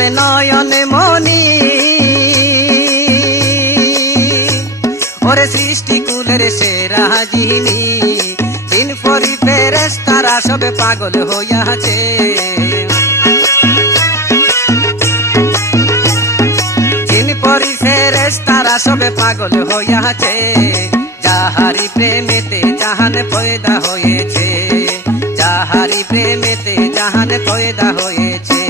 তার নয়ন মনি ওরে সৃষ্টি কুলের সেরা যিনি দিন পরি ফেরেশতারা সবে পাগল হইয়াছে দিন পরি ফেরেশতারা সবে পাগল হইয়াছে যাহারি প্রেমেতে জাহান পয়দা হয়েছে যাহারি প্রেমেতে জাহান পয়দা হয়েছে